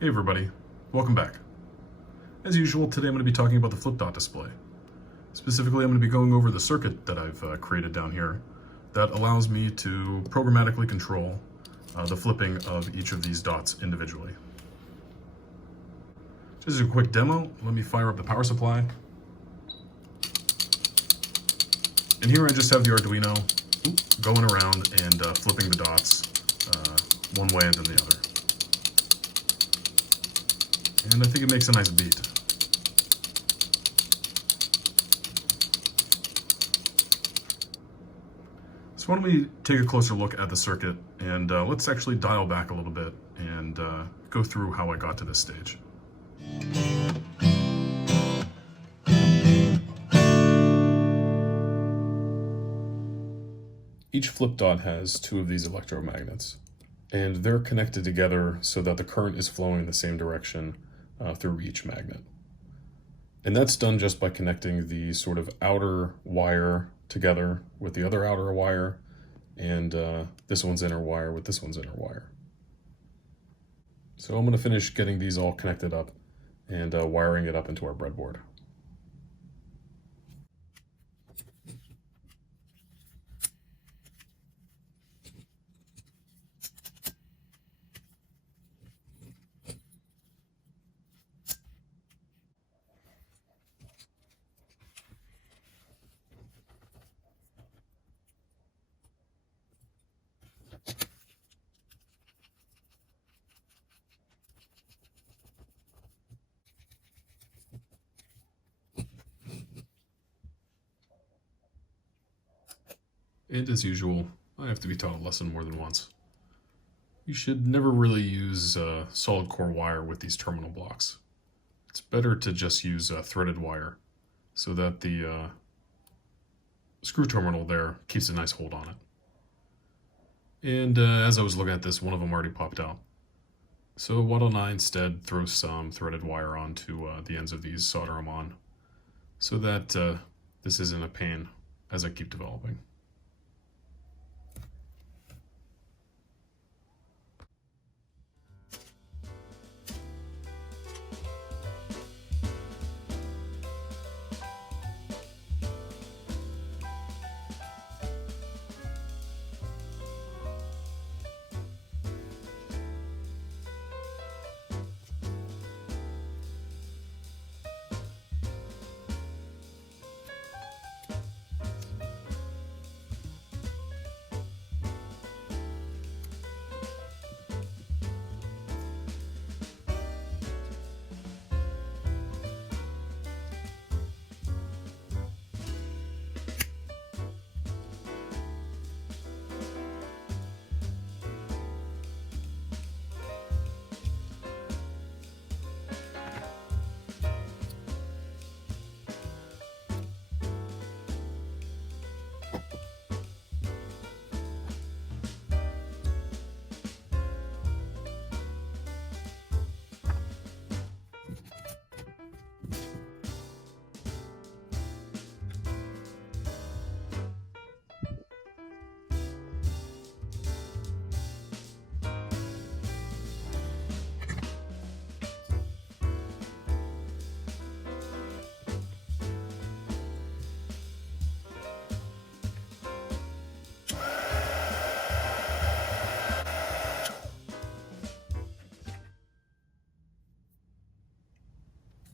Hey everybody, welcome back. As usual, today I'm going to be talking about the flip dot display. Specifically, I'm going to be going over the circuit that I've created down here that allows me to programmatically control the flipping of each of these dots individually. Just as a quick demo, let me fire up the power supply. And here I just have the Arduino going around and flipping the dots one way and then the other. And I think it makes a nice beat. So why don't we take a closer look at the circuit and let's actually dial back a little bit and go through how I got to this stage. Each flip dot has two of these electromagnets, and they're connected together so that the current is flowing in the same direction through each magnet. And that's done just by connecting the sort of outer wire together with the other outer wire, and this one's inner wire with this one's inner wire. So I'm going to finish getting these all connected up and wiring it up into our breadboard. And as usual, I have to be taught a lesson more than once. You should never really use solid core wire with these terminal blocks. It's better to just use threaded wire so that the screw terminal there keeps a nice hold on it. And as I was looking at this, one of them already popped out. So why don't I instead throw some threaded wire onto the ends of these, solder them on, so that this isn't a pain as I keep developing.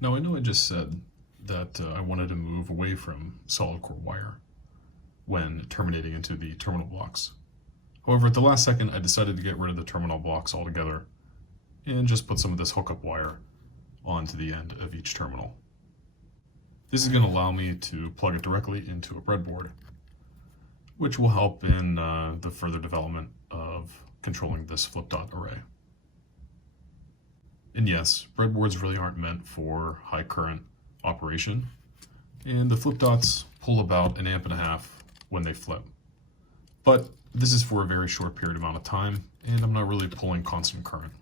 Now I know I just said that I wanted to move away from solid core wire when terminating into the terminal blocks. However, at the last second, I decided to get rid of the terminal blocks altogether and just put some of this hookup wire onto the end of each terminal. This is going to allow me to plug it directly into a breadboard, which will help in the further development of controlling this flip dot array. And yes, breadboards really aren't meant for high current operation, and the flip dots pull about 1.5 amps when they flip. But this is for a very short period amount of time, and I'm not really pulling constant current.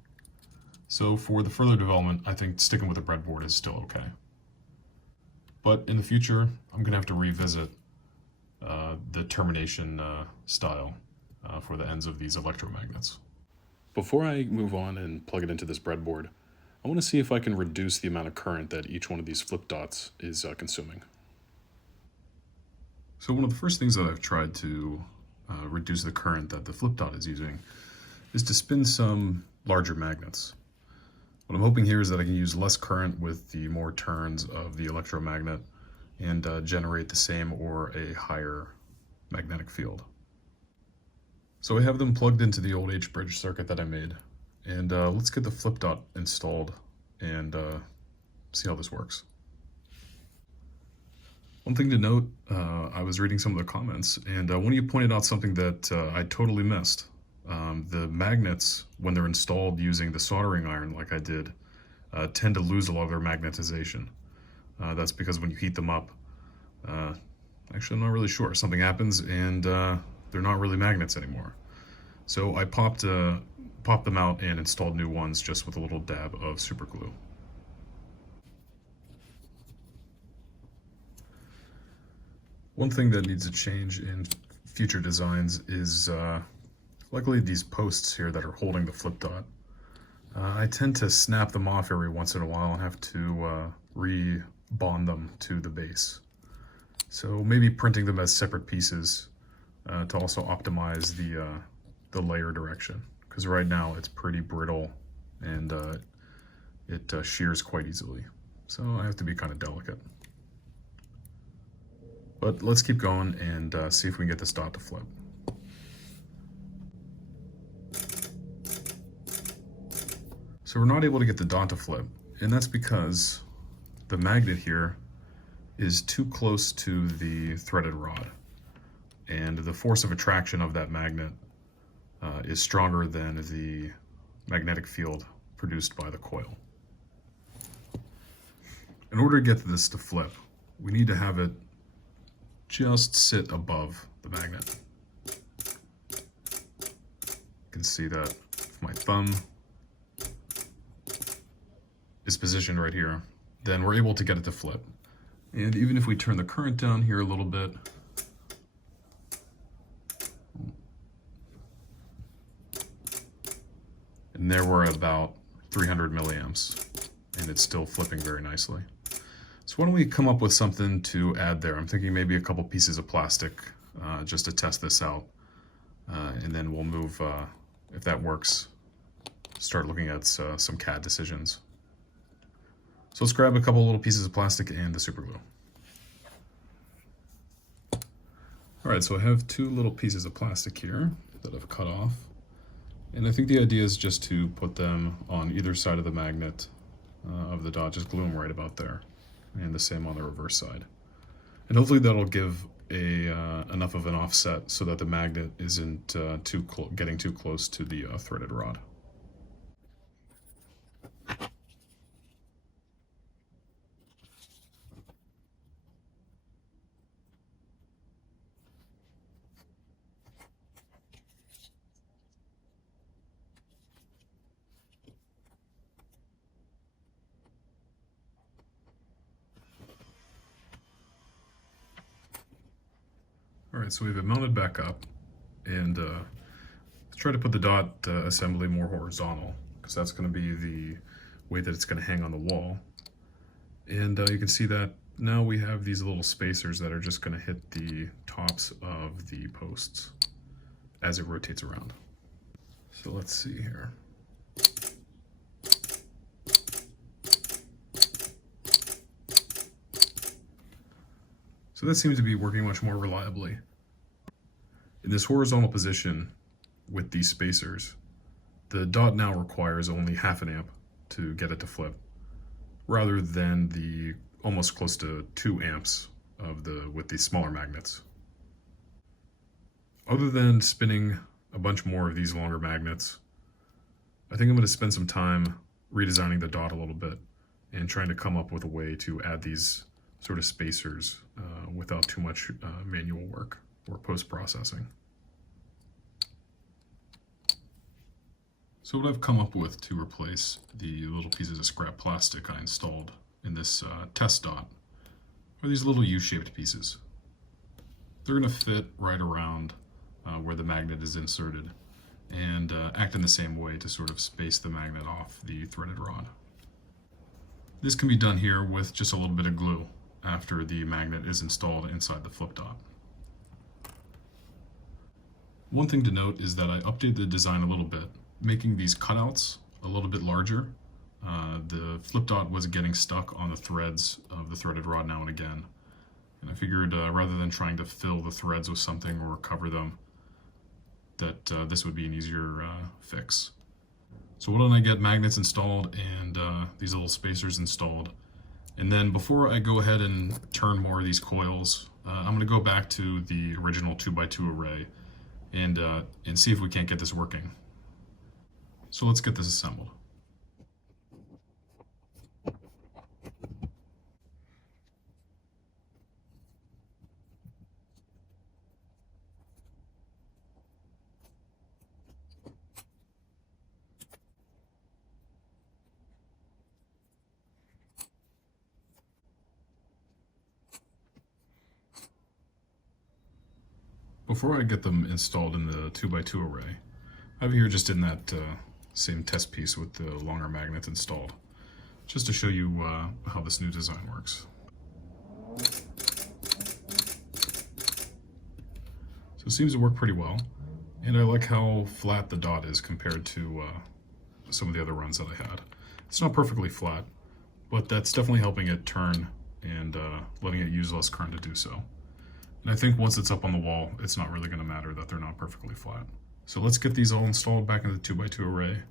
So for the further development, I think sticking with a breadboard is still okay. But in the future, I'm going to have to revisit the termination style for the ends of these electromagnets. Before I move on and plug it into this breadboard, I want to see if I can reduce the amount of current that each one of these flip dots is consuming. So one of the first things that I've tried to reduce the current that the flip dot is using is to spin some larger magnets. What I'm hoping here is that I can use less current with the more turns of the electromagnet and generate the same or a higher magnetic field. So I have them plugged into the old H-bridge circuit that I made, and let's get the flip dot installed and see how this works. One thing to note, I was reading some of the comments, and one of you pointed out something that I totally missed. The magnets, when they're installed using the soldering iron like I did, tend to lose a lot of their magnetization. That's because when you heat them up, actually I'm not really sure, something happens and they're not really magnets anymore. So I popped them out and installed new ones just with a little dab of super glue. One thing that needs to change in future designs is luckily these posts here that are holding the flip dot. I tend to snap them off every once in a while and have to re-bond them to the base. So maybe printing them as separate pieces to also optimize the layer direction, because right now it's pretty brittle and it shears quite easily. So I have to be kind of delicate. But let's keep going and see if we can get this dot to flip. So we're not able to get the dot to flip, and that's because the magnet here is too close to the threaded rod, and the force of attraction of that magnet is stronger than the magnetic field produced by the coil. In order to get this to flip, we need to have it just sit above the magnet. You can see that if my thumb is positioned right here, then we're able to get it to flip. And even if we turn the current down here a little bit, and there we're at about 300 milliamps, and it's still flipping very nicely. So why don't we come up with something to add there? I'm thinking maybe a couple pieces of plastic just to test this out. And then we'll move, if that works, start looking at some CAD decisions. So let's grab a couple little pieces of plastic and the super glue. All right, so I have two little pieces of plastic here that I've cut off. And I think the idea is just to put them on either side of the magnet of the dot, just glue them right about there. And the same on the reverse side. And hopefully that'll give enough of an offset so that the magnet isn't getting too close to the threaded rod. All right, so we have it mounted back up, and let's try to put the dot assembly more horizontal, because that's going to be the way that it's going to hang on the wall. And you can see that now we have these little spacers that are just going to hit the tops of the posts as it rotates around. So let's see here. So that seems to be working much more reliably. In this horizontal position with these spacers, the dot now requires only half an amp to get it to flip, rather than the almost close to 2 amps with the smaller magnets. Other than spinning a bunch more of these longer magnets, I think I'm going to spend some time redesigning the dot a little bit and trying to come up with a way to add these sort of spacers without too much manual work or post-processing. So what I've come up with to replace the little pieces of scrap plastic I installed in this test dot are these little U-shaped pieces. They're going to fit right around where the magnet is inserted and act in the same way to sort of space the magnet off the threaded rod. This can be done here with just a little bit of glue after the magnet is installed inside the flip dot. One thing to note is that I updated the design a little bit, making these cutouts a little bit larger. The flip dot was getting stuck on the threads of the threaded rod now and again. And I figured rather than trying to fill the threads with something or cover them, that this would be an easier fix. So why don't I get magnets installed and these little spacers installed. And then before I go ahead and turn more of these coils, I'm going to go back to the original 2x2 array and see if we can't get this working. So let's get this assembled. Before I get them installed in the 2x2 array, I have here just in that same test piece with the longer magnets installed, just to show you how this new design works. So it seems to work pretty well, and I like how flat the dot is compared to some of the other runs that I had. It's not perfectly flat, but that's definitely helping it turn and letting it use less current to do so. And I think once it's up on the wall, it's not really going to matter that they're not perfectly flat. So let's get these all installed back in the 2x2 array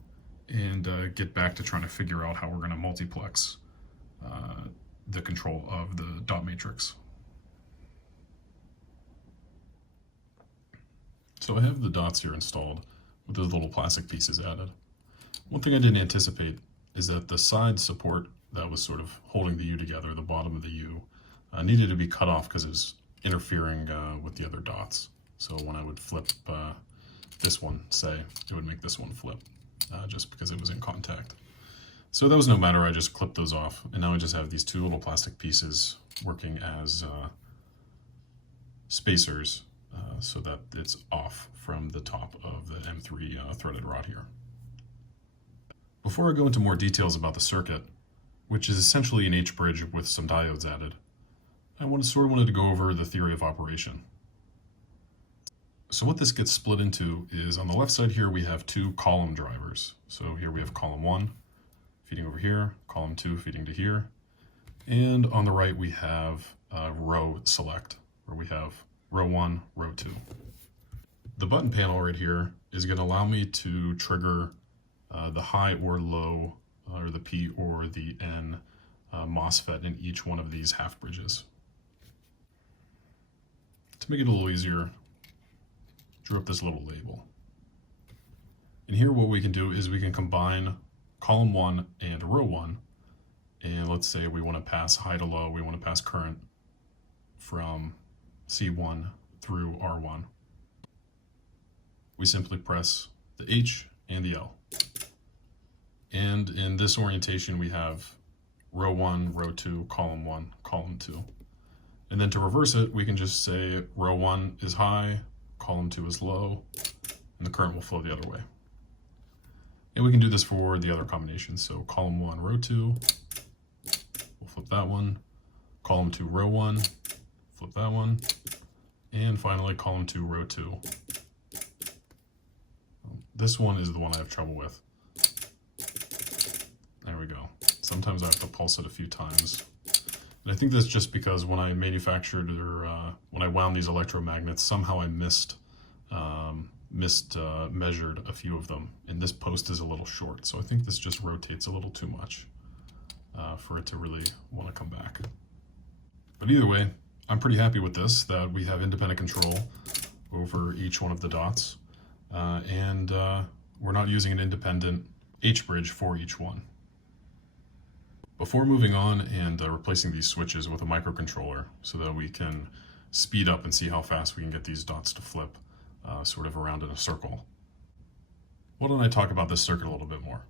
and get back to trying to figure out how we're going to multiplex the control of the dot matrix. So I have the dots here installed with those little plastic pieces added. One thing I didn't anticipate is that the side support that was sort of holding the U together, the bottom of the U, needed to be cut off because it was interfering with the other dots. So when I would flip this one, say, it would make this one flip just because it was in contact. So that was no matter, I just clipped those off, and now I just have these two little plastic pieces working as spacers so that it's off from the top of the M3 threaded rod here. Before I go into more details about the circuit, which is essentially an H-bridge with some diodes added, I wanted to go over the theory of operation. So what this gets split into is on the left side here we have two column drivers. So here we have column 1 feeding over here, column 2 feeding to here, and on the right we have row select, where we have row 1, row 2. The button panel right here is going to allow me to trigger the high or low, or the P or the N MOSFET in each one of these half bridges. To make it a little easier, drew up this little label. And here what we can do is we can combine column 1 and row 1, and let's say we want to pass high to low, we want to pass current from C1 through R1. We simply press the H and the L. And in this orientation we have row 1, row 2, column 1, column 2. And then to reverse it, we can just say row 1 is high, column 2 is low, and the current will flow the other way. And we can do this for the other combinations. So column 1, row 2, we'll flip that one, column 2, row 1, flip that one, and finally column 2, row 2. This one is the one I have trouble with. There we go. Sometimes I have to pulse it a few times. And I think that's just because when I manufactured or when I wound these electromagnets, somehow I measured a few of them, and this post is a little short. So I think this just rotates a little too much for it to really want to come back. But either way, I'm pretty happy with this, that we have independent control over each one of the dots, and we're not using an independent H-bridge for each one. Before moving on and replacing these switches with a microcontroller so that we can speed up and see how fast we can get these dots to flip sort of around in a circle, why don't I talk about this circuit a little bit more?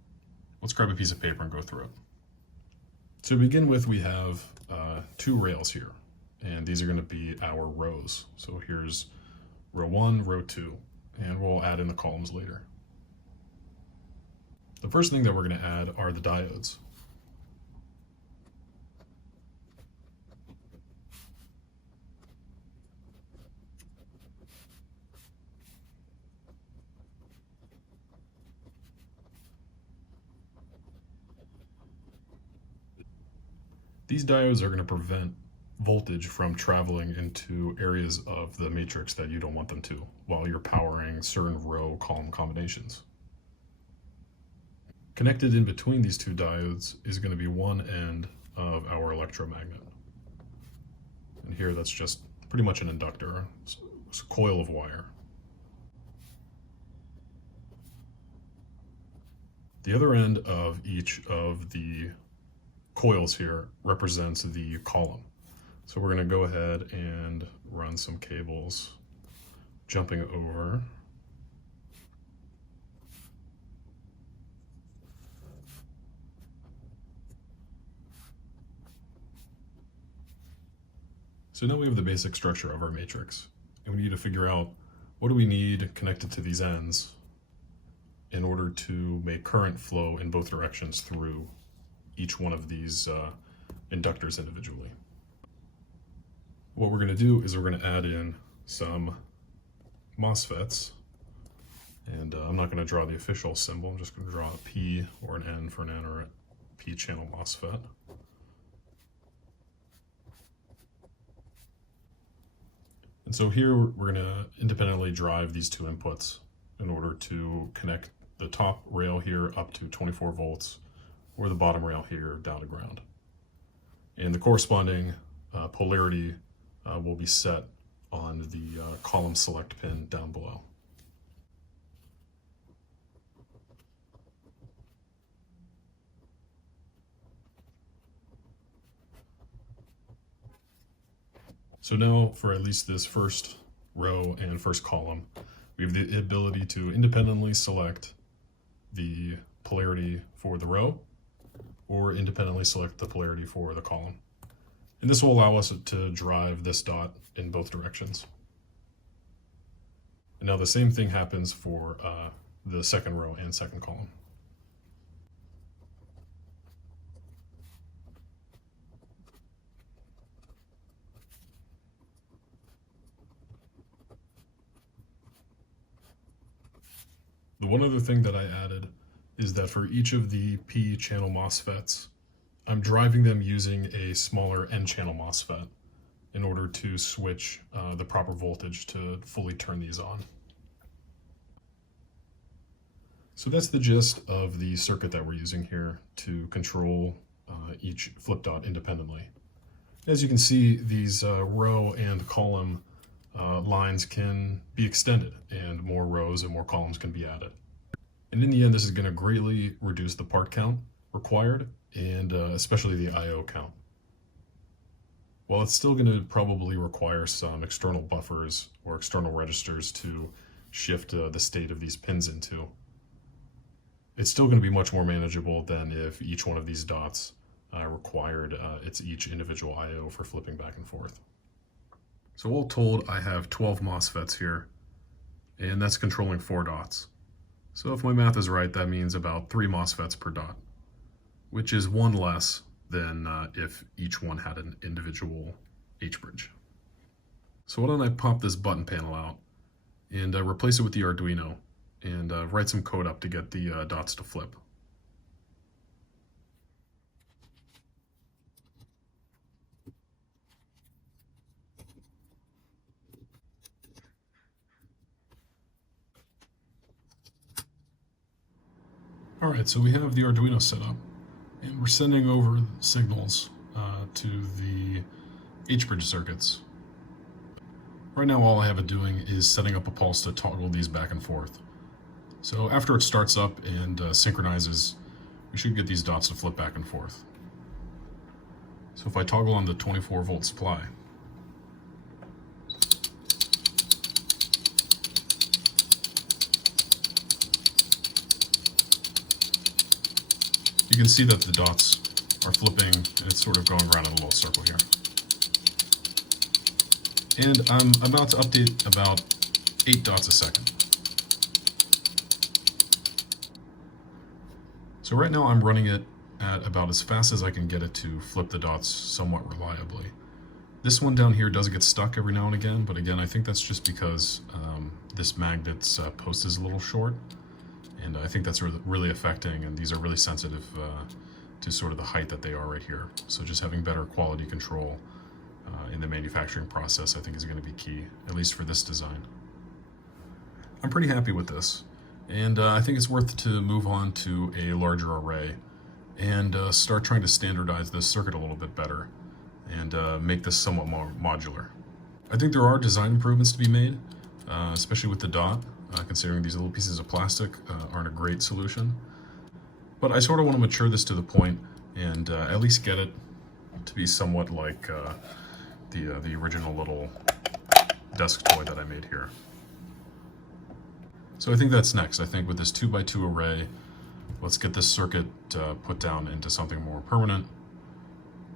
Let's grab a piece of paper and go through it. To begin with, we have two rails here, and these are going to be our rows. So here's row 1, row 2, and we'll add in the columns later. The first thing that we're going to add are the diodes. These diodes are going to prevent voltage from traveling into areas of the matrix that you don't want them to while you're powering certain row-column combinations. Connected in between these two diodes is going to be one end of our electromagnet. And here that's just pretty much an inductor, it's a coil of wire. The other end of each of the coils here represents the column. So we're going to go ahead and run some cables jumping over. So now we have the basic structure of our matrix, and we need to figure out what do we need connected to these ends in order to make current flow in both directions through each one of these inductors individually. What we're going to do is we're going to add in some MOSFETs, and I'm not going to draw the official symbol, I'm just going to draw a P or an N for an N or a P channel MOSFET. And so here we're going to independently drive these two inputs in order to connect the top rail here up to 24 volts or the bottom rail here down to ground. And the corresponding polarity will be set on the column select pin down below. So now for at least this first row and first column, we have the ability to independently select the polarity for the row or independently select the polarity for the column. And this will allow us to drive this dot in both directions. And now the same thing happens for the second row and second column. The one other thing that I added is that for each of the P channel MOSFETs, I'm driving them using a smaller N channel MOSFET in order to switch the proper voltage to fully turn these on. So that's the gist of the circuit that we're using here to control each flip dot independently. As you can see, these row and column lines can be extended and more rows and more columns can be added. And in the end, this is going to greatly reduce the part count required and especially the I/O count. While it's still going to probably require some external buffers or external registers to shift the state of these pins into, it's still going to be much more manageable than if each one of these dots required its each individual I/O for flipping back and forth. So all told, I have 12 MOSFETs here, and that's controlling 4 dots. So if my math is right, that means about 3 MOSFETs per dot, which is one less than if each one had an individual H-bridge. So why don't I pop this button panel out and replace it with the Arduino and write some code up to get the dots to flip. Alright, so we have the Arduino set up, and we're sending over signals to the H-bridge circuits. Right now all I have it doing is setting up a pulse to toggle these back and forth. So after it starts up and synchronizes, we should get these dots to flip back and forth. So if I toggle on the 24 volt supply, you can see that the dots are flipping and it's sort of going around in a little circle here. And I'm about to update about 8 dots a second. So right now I'm running it at about as fast as I can get it to flip the dots somewhat reliably. This one down here does get stuck every now and again, but again I think that's just because this magnet's post is a little short. And I think that's really affecting, and these are really sensitive to sort of the height that they are right here. So just having better quality control in the manufacturing process, I think, is going to be key, at least for this design. I'm pretty happy with this, and I think it's worth to move on to a larger array and start trying to standardize this circuit a little bit better and make this somewhat more modular. I think there are design improvements to be made, especially with the dot, considering these little pieces of plastic aren't a great solution. But I sort of want to mature this to the point and at least get it to be somewhat like the original little desk toy that I made here. So I think that's next. I think with this 2x2 array, let's get this circuit put down into something more permanent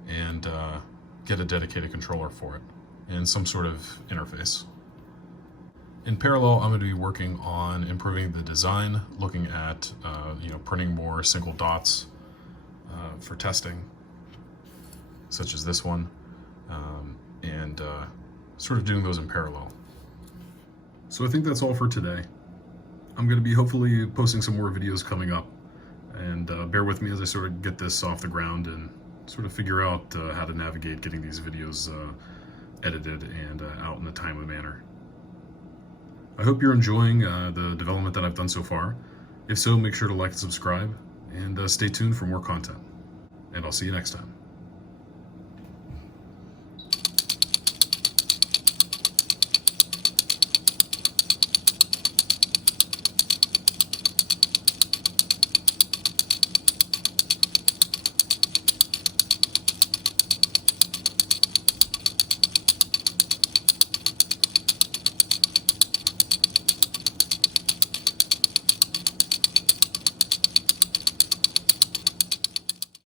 and get a dedicated controller for it and some sort of interface. In parallel, I'm going to be working on improving the design, looking at printing more single dots for testing, such as this one, and sort of doing those in parallel. So I think that's all for today. I'm going to be hopefully posting some more videos coming up, and bear with me as I sort of get this off the ground and sort of figure out how to navigate getting these videos edited and out in a timely manner. I hope you're enjoying the development that I've done so far. If so, make sure to like and subscribe, and stay tuned for more content. And I'll see you next time.